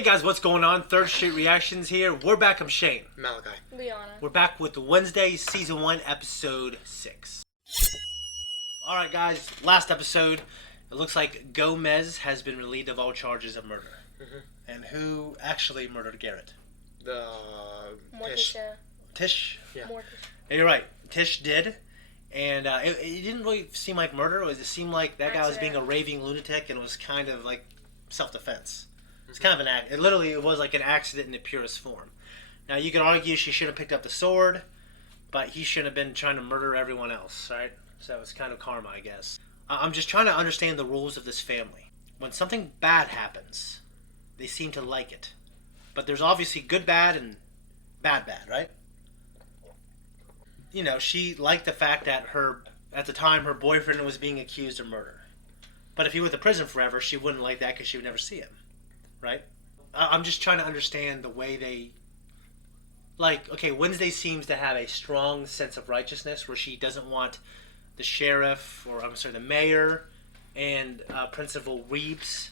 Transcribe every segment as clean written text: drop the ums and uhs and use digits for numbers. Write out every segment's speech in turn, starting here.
Hey guys, what's going on? Third Street Reactions here. We're back. I'm Shane. Malachi. Liana. We're back with the Wednesday Season 1, Episode 6. Alright guys, last episode. It looks like Gomez has been relieved of all charges of murder. And who actually murdered Garrett? Tish. Tish? Yeah. Yeah, you're right. Tish did. And it didn't really seem like murder. It seemed like that guy was being a raving lunatic and it was kind of like self-defense. It's kind of an act. It was like an accident in the purest form. Now you could argue she should have picked up the sword, but he shouldn't have been trying to murder everyone else, right? So it's kind of karma, I guess. I'm just trying to understand the rules of this family. When something bad happens, they seem to like it. But there's obviously good bad and bad bad, right? You know, she liked the fact that at the time her boyfriend was being accused of murder. But if he went to prison forever, she wouldn't like that because she would never see him. Right? I'm just trying to understand the way they... Like, okay, Wednesday seems to have a strong sense of righteousness where she doesn't want the sheriff, or I'm sorry, the mayor and Principal Weems,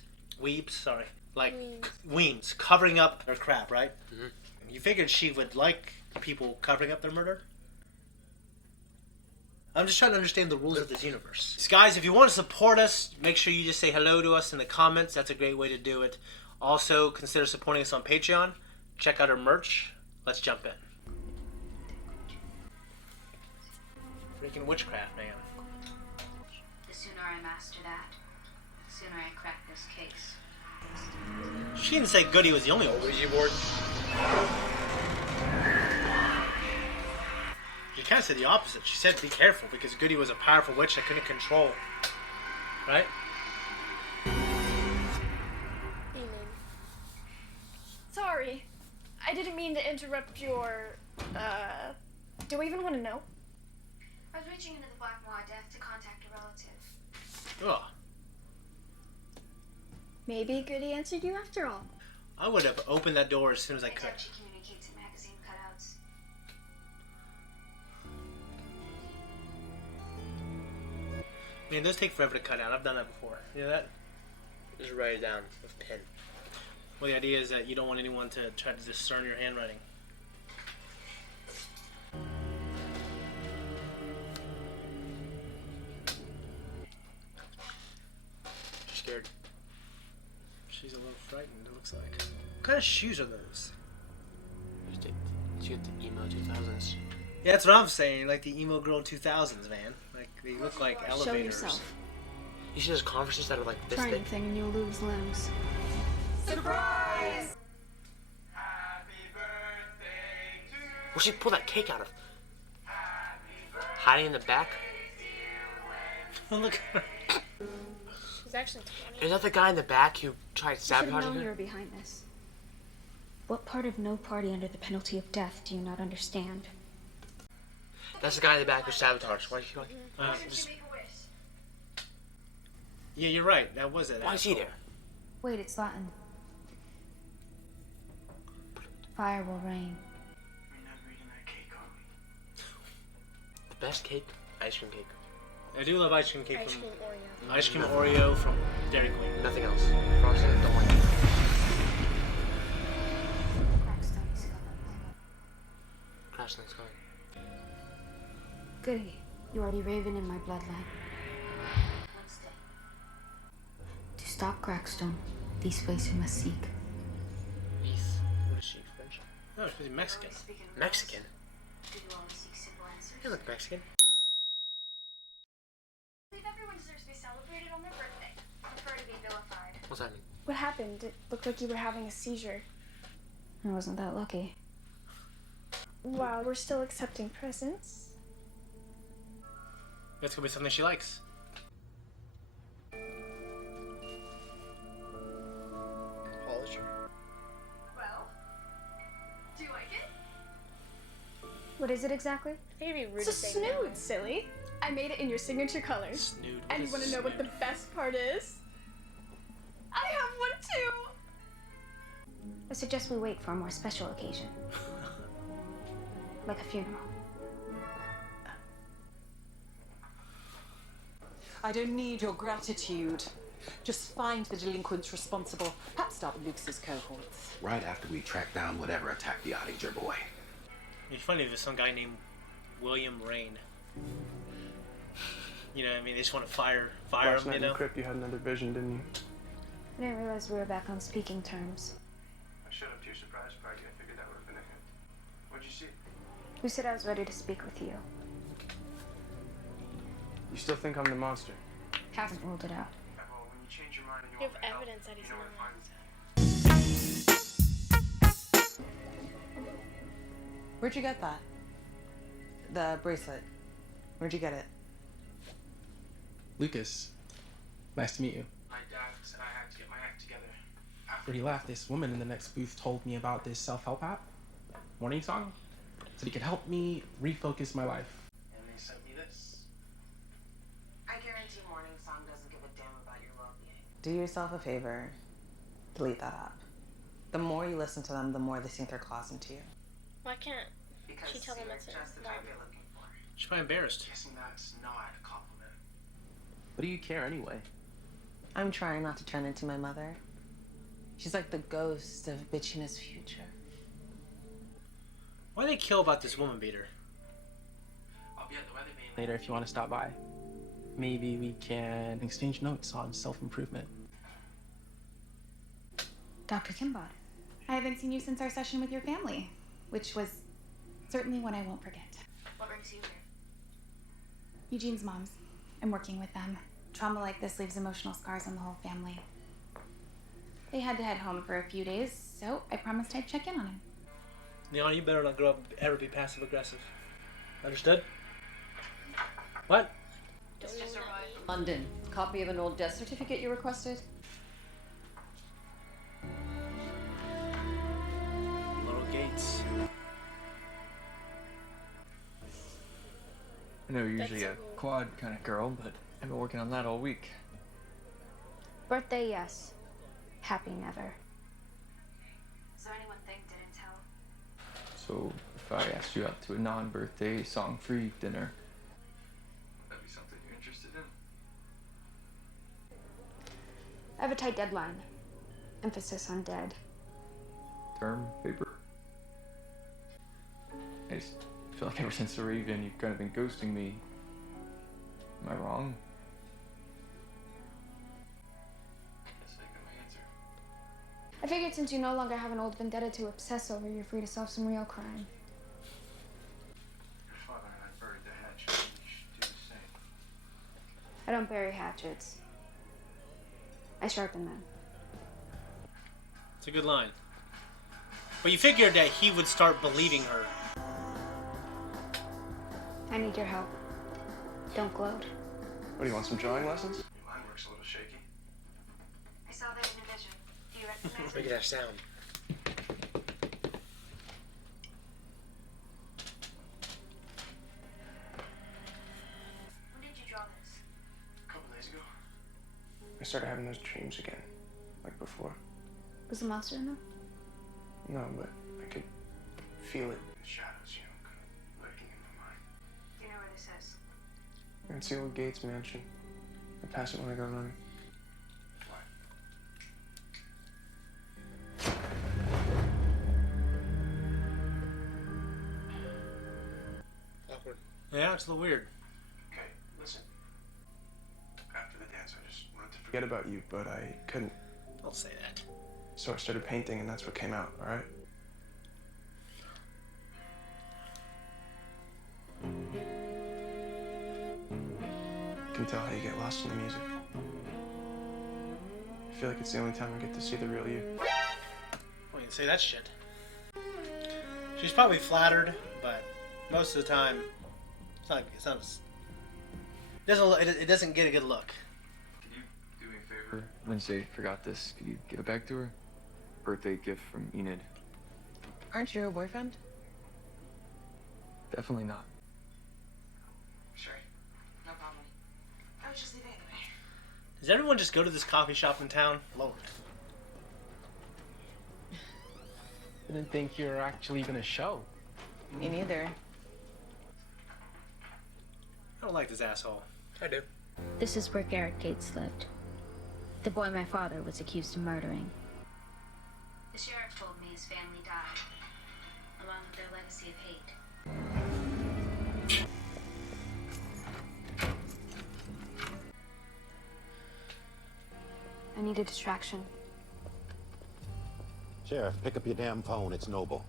covering up their crap, right? You figured she would like people covering up their murder? I'm just trying to understand the rules of this universe. So guys, if you want to support us, make sure you just say hello to us in the comments. That's a great way to do it. Also, consider supporting us on Patreon. Check out our merch. Let's jump in. Freaking witchcraft, man. The sooner I master that, the sooner I crack this case. She didn't say Goody was the only one. Ouija board. She kind of said the opposite. She said be careful because Goody was a powerful witch that couldn't control. Right? Sorry. I didn't mean to interrupt your, do we even want to know? I was reaching into the black Marietta to contact a relative. Ugh. Maybe Goody answered you after all. I would have opened that door as soon as I could. She communicates in magazine cutouts. Man, those take forever to cut out. I've done that before. You know that? Just write it down with a pen. Well, the idea is that you don't want anyone to try to discern your handwriting. She's scared. She's a little frightened, it looks like. What kind of shoes are those? She got the emo 2000s. Yeah, that's what I'm saying. Like the emo girl 2000s, man. Like, they look like elevators. Show yourself. You see those Converses that are like this Try thick? anything and you'll lose limbs. Surprise! Where'd she pull that cake out of? Hiding in the back? Look at her. She's actually 20. Is that the guy in the back who tried You should have sabotaging known you her? were behind this. What part of no party under the penalty of death do you not understand? That's the guy in the back who sabotaged. Why is he going? Yeah, you're right. That was it. Why is he there? Wait, it's Latin. Fire will rain. The best cake? Ice cream cake. I do love ice cream cake Ice from cream Oreo. Ice cream Oreo from Dairy Queen. Nothing else. Frosted, don't like it. Crackstone's gone. Goody, you are the raven in my bloodline. Wednesday. To stop Crackstone, these ways we must seek. East. What is she, French? No, she's Mexican. Mexican? Do you only seek simple answers? You look Mexican. I believe everyone deserves to be celebrated on their birthday. I prefer to be vilified. What's that mean? What happened? It looked like you were having a seizure. I wasn't that lucky. Wow, we're still accepting presents. That's gonna be something she likes. Polish. Well, do you like it? What is it exactly? Maybe rude to say no. Snood, silly. I made it in your signature colors. Snood. And you want to know what the best part is? I have one too! I suggest we wait for a more special occasion. Like a funeral. I don't need your gratitude. Just find the delinquents responsible. Perhaps start with Lucas's cohorts. Right after we track down whatever attacked the Oddinger's boy. It'd be funny if there's some guy named William Rain. You know what I mean? They just want to fire Last him, night you know? in the crypt, you had another vision, didn't you? I didn't realize we were back on speaking terms. I showed up to your surprise party. I figured that would have been a hint. What'd you see? You said I was ready to speak with you. You still think I'm the monster? Haven't ruled it out. Well, when you change your mind and You want have my help, evidence that he's you know where to not. find me. Where'd you get that? The bracelet. Where'd you get it? Lucas, nice to meet you. My dad said I had to get my act together. After he left, this woman in the next booth told me about this self-help app, Morning Song, said he could help me refocus my life. And they sent me this. I guarantee Morning Song doesn't give a damn about your well-being. Do yourself a favor. Delete that app. The more you listen to them, the more they sink their claws into you. Why can't Because she tell them you're it's just the not? type they're looking for. She's probably embarrassed. Guessing that's not a compliment. What do you care anyway? I'm trying not to turn into my mother. She's like the ghost of bitchiness future. Why do they kill about this woman beater? I'll be at the weather vane Later, if you want to stop by, maybe we can exchange notes on self-improvement. Dr. Kimball. I haven't seen you since our session with your family, which was certainly one I won't forget. What brings you here? Eugene's moms. I'm working with them. Trauma like this leaves emotional scars on the whole family. They had to head home for a few days, so I promised I'd check in on him. Leon, you better not grow up and ever be passive aggressive. Understood? What? Don't even know. London. Copy of an old death certificate you requested? Little Gates. I know you're usually That's a so cool. quad kind of girl, but I've been working on that all week. Birthday, yes. Happy never. So anyone think didn't tell? So if I asked you out to a non-birthday song-free dinner, would that be something you're interested in? I have a tight deadline. Emphasis on dead. Term paper? I just feel like ever since the Raven, you've kind of been ghosting me. Am I wrong? Guess I got my answer. I figured since you no longer have an old vendetta to obsess over, you're free to solve some real crime. Your father and I buried the hatchet. You should do the same. I don't bury hatchets. I sharpen them. It's a good line. But you figured that he would start believing her. I need your help. Don't gloat. What, do you want some drawing lessons? Your mind works a little shaky. I saw that in a vision. Do you recognize Look it? at that sound. When did you draw this? A couple days ago. I started having those dreams again, like before. Was the monster in them? No, but I could feel it. The shadows, you know, kind of lurking in my mind. Do you know where this is? It's the old Gates mansion. I pass it when I go running. What? Awkward. Yeah, it's a little weird. Okay, listen. After the dance, I just wanted to forget about you, but I couldn't. Don't say that. So I started painting, and that's what came out, alright? Can tell how you get lost in the music. I feel like it's the only time I get to see the real you. Well, you can say that shit. She's probably flattered, but most of the time, it doesn't get a good look. Could you do me a favor? Wednesday forgot this. Could you give it back to her? Birthday gift from Enid. Aren't you her boyfriend? Definitely not. Sure. No problem. I was just leaving anyway. Does everyone just go to this coffee shop in town? Lord. Didn't think you were actually gonna show. Me neither. I don't like this asshole. I do. This is where Garrett Gates lived. The boy my father was accused of murdering. The sheriff told me his family died, along with their legacy of hate. I need a distraction. Sheriff, pick up your damn phone. It's Noble.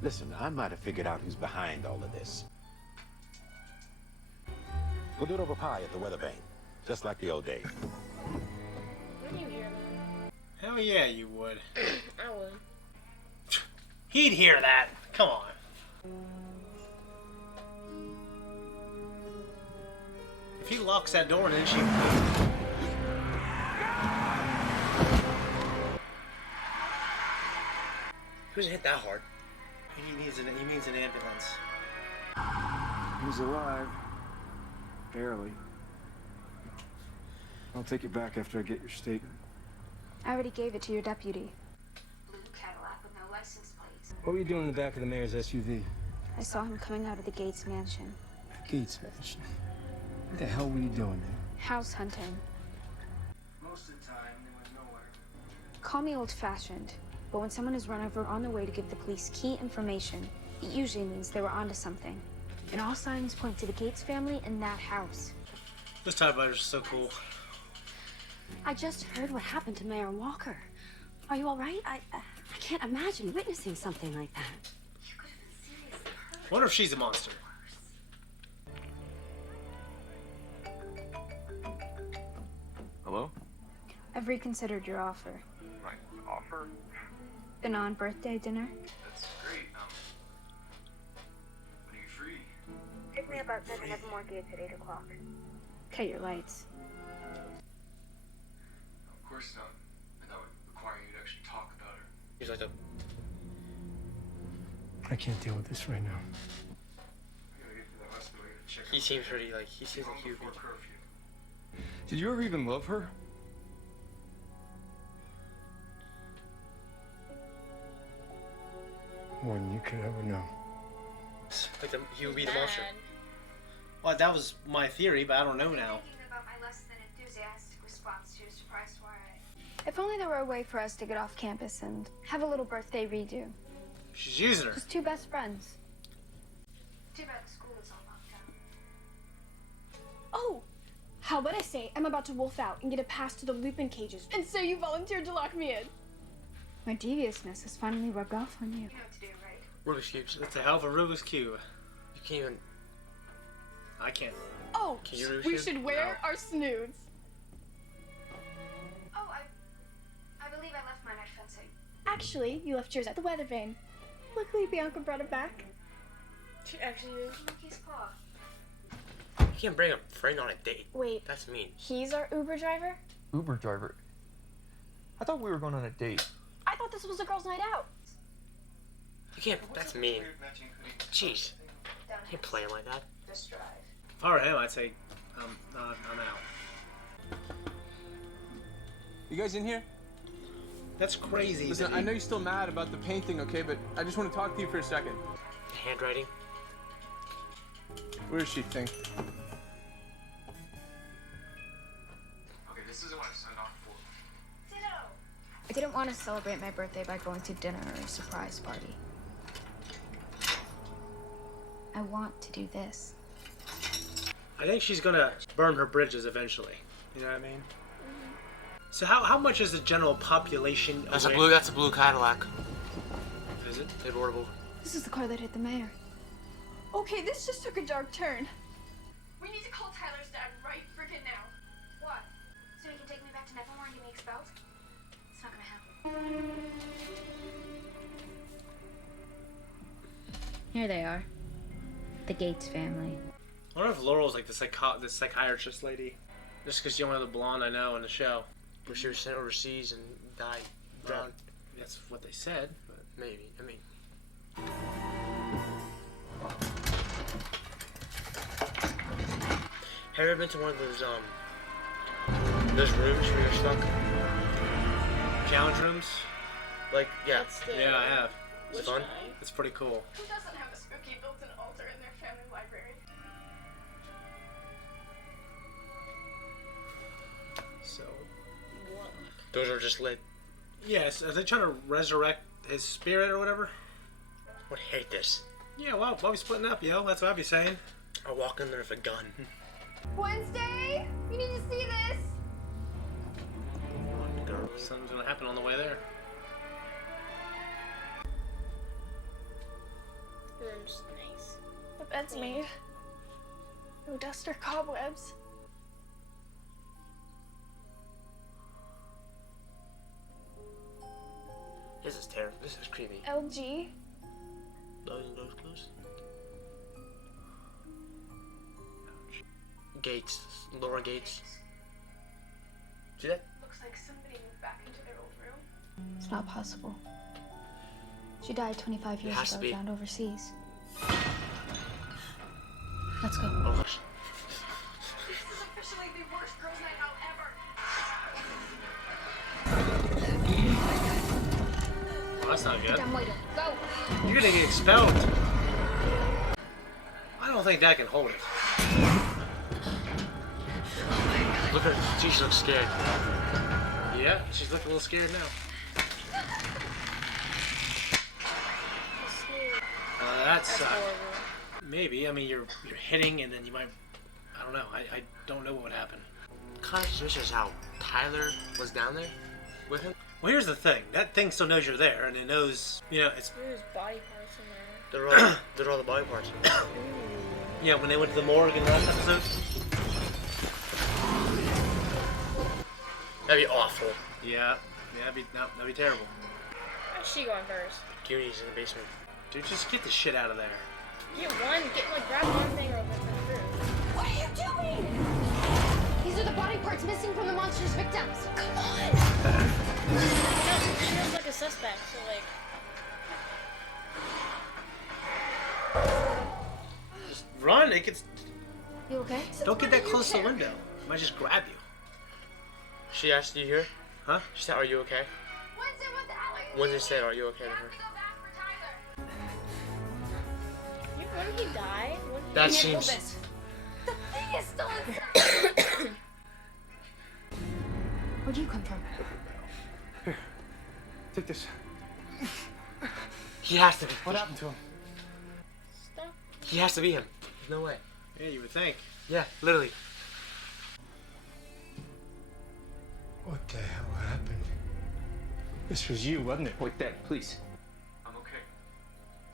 Listen, I might have figured out who's behind all of this. We'll do it over pie at the Weather Vane, just like the old days. Wouldn't you hear that? Hell yeah, you would. I would. He'd hear that. Come on. If he locks that door and then she... He wasn't hit that hard. He needs an ambulance. He's alive. Barely. I'll take it back after I get your statement. I already gave it to your deputy. Blue Cadillac with no license plates. What were you doing in the back of the mayor's SUV? I saw him coming out of the Gates mansion. Gates mansion. What the hell were you doing there? House hunting. Most of the time, they went nowhere. Call me old-fashioned, but when someone is run over on the way to give the police key information, it usually means they were onto something. And all signs point to the Gates family and that house. This typewriter's so cool. I just heard what happened to Mayor Walker. Are you all right? I can't imagine witnessing something like that. Wonder if she's a monster. Hello? I've reconsidered your offer. My offer? The non-birthday dinner. That's great. When are you free? Pick me up outside the Nevermore Gates at 8 o'clock. Cut your lights. Of course not. And that would require you to actually talk about her. He's like a... I can't deal with this right now. He seems pretty, like, he seems like he would be... Did you ever even love her? More than you could ever know. Like, he would be the monster. Well, that was my theory, but I don't know now. Thinking about my less than enthusiastic response to your surprise soiree. If only there were a way for us to get off campus and have a little birthday redo. She's using her. Just two best friends. Too bad the school is all locked down. Oh! How about I say I'm about to wolf out and get a pass to the Lupin cages, and so you volunteered to lock me in? My deviousness has finally rubbed off on you. You know what to do, right? Rubik's Cube. That's a hell of a Rubik's Cube. You can't even... I can't. Oh! Can you Rubik's We Cube? should wear our snoods. Oh, I believe I left mine at fencing. Actually, you left yours at the Weather Vane. Luckily, Bianca brought it back. She actually did. Mickey's paw. You can't bring a friend on a date. Wait. That's mean. He's our Uber driver? Uber driver? I thought we were going on a date. I thought this was a girls' night out. You can't... That's mean. Jeez. You can't play him like that. Just drive. If I were him, I'd say, I'm out. You guys in here? That's crazy. Listen, I know you're still mad about the painting, okay? But I just want to talk to you for a second. The handwriting. Where is she, Thing? Okay, this isn't what I signed off for. Ditto. I didn't want to celebrate my birthday by going to dinner or a surprise party. I want to do this. I think she's gonna burn her bridges eventually. You know what I mean? So how much is the general population? That's a blue Cadillac. Is it? Adorable. This is the car that hit the mayor. Okay, this just took a dark turn. We need to call Tyler's dad right freaking now. What? So you can take me back to Nevermore and get me expelled? It's not gonna happen. Here they are. The Gates family. I wonder if Laurel's like the psychiatrist lady. Just because she's the only other blonde I know in the show. Where she was sent overseas and died. Drowned. That's what they said, but Maybe. I mean. Have you ever been to one of those rooms where you're stuck? challenge rooms. Like, yeah. Yeah, I have. Is it fun? It's pretty cool. Who doesn't have a spooky built-in altar in their family library? So, Those are just lit. Yes, are they trying to resurrect his spirit or whatever? I would hate this. Yeah, well, why are we splitting up, yo? That's what I'd be saying. I'll walk in there with a gun. Wednesday, you need to see this. Something's gonna happen on the way there. That's nice. The bed's made. No dust or cobwebs. This is terrible. This is creepy. LG. Those close. Gates. Lower gates. See that? Looks like somebody moved back into their old room. It's not possible. She died 25 years has to ago, be. drowned overseas. Let's go. Oh gosh. This is officially the worst girls' night out ever. Well, that's not good. Waiter, go! You're gonna get expelled. I don't think that can hold it. Look at her. She looks scared. Yeah, she's looking a little scared now. That sucks. Maybe. I mean, you're hitting, and then you might. I don't know. I don't know what would happen. Kind of suspicious how Tyler was down there with him. Well, here's the thing. That thing still knows you're there, and it knows. You know, it's. There's body parts in there. They're all the body parts. Yeah, when they went to the morgue in the last episode. That'd be awful. Yeah, that'd be terrible. Where's she going first? Cuties in the basement. Dude, just get the shit out of there. Grab one thing real quick. What are you doing? These are the body parts missing from the monster's victims. Come on! No, she looks like a suspect, so Just run. It gets. You okay? Don't get that close to the window. It might just grab you. She asked you here? Huh? She said, "Are you okay?" Wednesday, what the hell are you Wednesday said, "Are you okay?" to her. When did he die? That seems. The thing is still inside. Where'd you come from? Here, take this. He has to be. What happened to him? Stop. He has to be him. There's no way. Yeah, you would think. Yeah, literally. What the hell happened? This was you, wasn't it? Wait, Dad, please. I'm okay.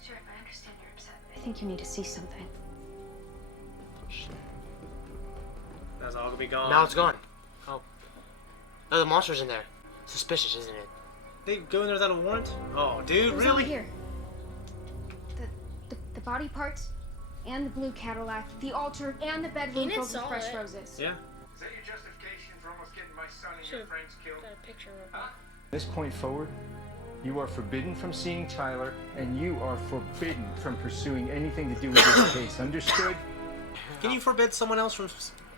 Sure, I understand you're upset. I think you need to see something. That's all gonna be gone. Now it's gone. Oh. Oh, the monster's in there. Suspicious, isn't it? They go in there without a warrant? Oh, dude, It was really? all here. The body parts, and the blue Cadillac, the altar, and the bedroom filled with fresh roses. Yeah. Is that your justification for almost getting my son and Sure. your friends killed? Got a picture of From her. this point forward, you are forbidden from seeing Tyler, and you are forbidden from pursuing anything to do with this case. Understood? Can you forbid someone else from?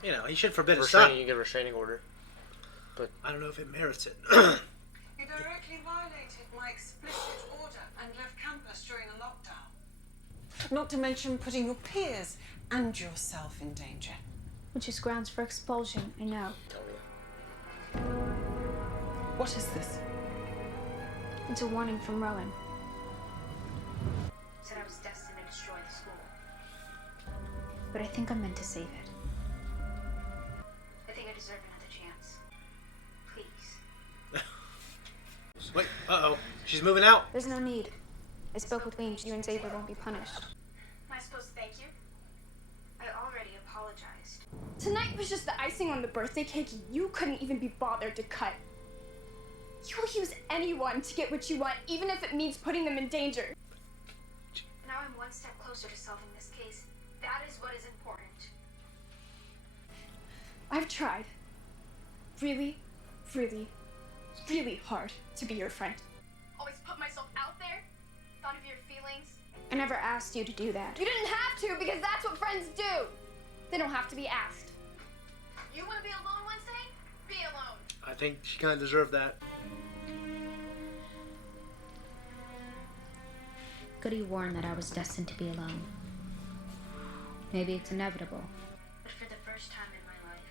You know, he should forbid his son. You get a restraining order. But I don't know if it merits it. You directly violated my explicit order and left campus during a lockdown. Not to mention putting your peers and yourself in danger. Which is grounds for expulsion, I know. What is this? It's a warning from Rowan. Said I was destined to destroy the school. But I think I'm meant to save it. I think I deserve another chance. Please. Wait, uh-oh. She's moving out. There's no need. I spoke with Weems. You and Xavier won't be punished. Am I supposed to thank you? I already apologized. Tonight was just the icing on the birthday cake you couldn't even be bothered to cut. You will use anyone to get what you want, even if it means putting them in danger. Now I'm one step closer to solving this case. That is what is important. I've tried really, really, really hard to be your friend. Always put myself out there, thought of your feelings. I never asked you to do that. You didn't have to, because that's what friends do. They don't have to be asked. You want to be alone Wednesday? Be alone. I think she kind of deserved that. Goody warned that I was destined to be alone. Maybe it's inevitable. But for the first time in my life,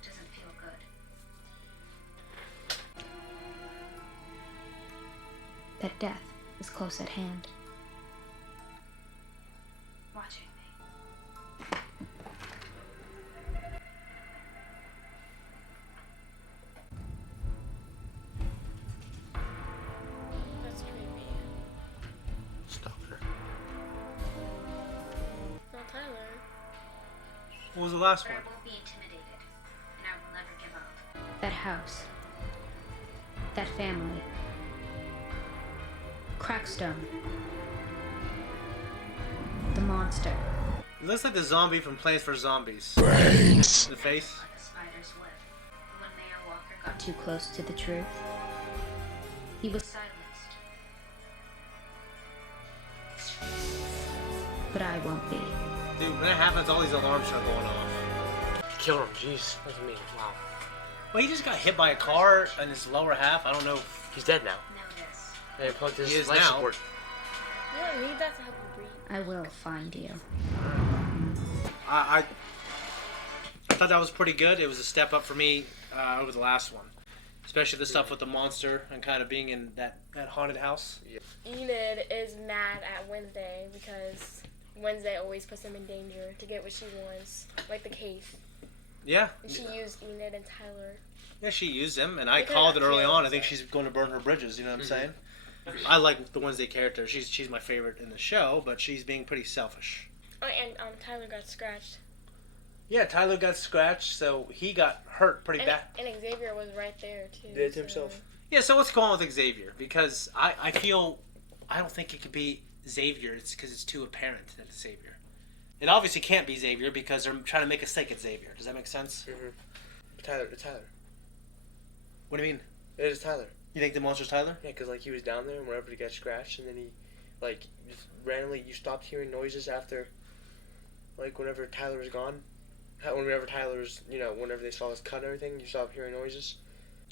it doesn't feel good. that death was close at hand. Watching me. That's creepy. Stalker. No, Tyler. What was the last But one? I won't be intimidated, and I will never give up. That house. That family. Crackstone. The monster. It looks like the zombie from Plants vs. Zombies. Brains. The face. Like a spider's web. When Mayor Walker got too close to the truth, he was silenced. But I won't be. Dude, when that happens, all these alarms start going off. Kill him, jeez. That's me. Wow. Well, he just got hit by a car in his lower half. I don't know. He's dead now. Notice. They plugged his He is life now. support. You don't need that to help you breathe. I will find you. I thought that was pretty good. It was a step up for me over the last one. Especially the stuff with the monster and kind of being in that haunted house. Enid is mad at Wednesday because Wednesday always puts him in danger to get what she wants, like the case. Yeah. And she used Enid and Tyler. Yeah, she used him, and I Look at called that it early kid. on. I think she's going to burn her bridges, you know what I'm saying? I like the Wednesday character. She's my favorite in the show, but she's being pretty selfish. Oh, and Tyler got scratched. Yeah, Tyler got scratched, so he got hurt pretty bad. And Xavier was right there, too. Did it to himself. Yeah, so what's going on with Xavier? Because I feel, I don't think it could be Xavier. It's because it's too apparent that it's Xavier. It obviously can't be Xavier because they're trying to make us think it's Xavier. Does that make sense? Mm-hmm. Tyler. What do you mean? It is Tyler. You think the monster's Tyler? Yeah, because like he was down there and whenever he got scratched, and then he, like, just randomly you stopped hearing noises after, like, whenever Tyler was gone. Whenever Tyler's, whenever they saw his cut and everything, you stopped hearing noises.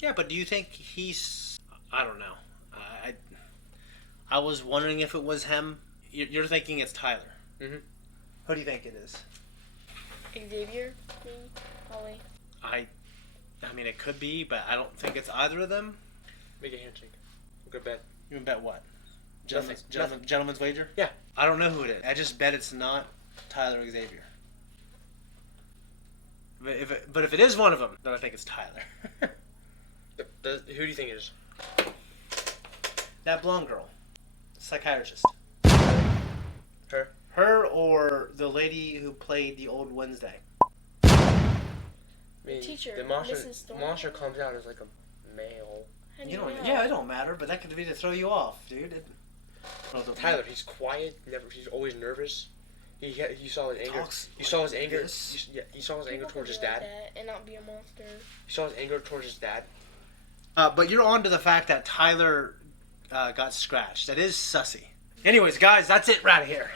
Yeah, but do you think he's? I don't know. I was wondering if it was him. You're thinking it's Tyler. Mm-hmm. Who do you think it is? Xavier, maybe, probably. I mean, it could be, but I don't think it's either of them. Make a handshake. We'll go bet. You can bet what? Nothing. Gentleman's wager? Yeah. I don't know who it is. I just bet it's not Tyler or Xavier. But if it is one of them, then I think it's Tyler. Who do you think it is? That blonde girl. Psychiatrist. Her? Her or the lady who played the old Wednesday. I mean, Teacher, the Mrs. Thorne. monster comes out as like a male. Yeah, it don't matter, but that could be to throw you off, dude. Tyler, he's quiet. He's always nervous. You saw his anger. You saw his anger. You saw his anger towards his dad. And not be a monster. You saw his anger towards his dad. But you're on to the fact that Tyler got scratched. That is sussy. Anyways, guys, that's it right here.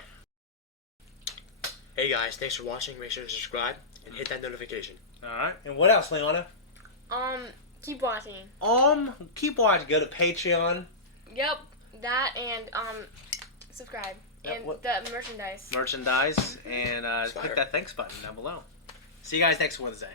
Hey guys, thanks for watching. Make sure to subscribe and hit that notification. Alright. And what else, Leona? Keep watching. Keep watching. Go to Patreon. Yep, that and subscribe. Yeah, and what- the merchandise. Merchandise. And click that thanks button down below. See you guys next Wednesday.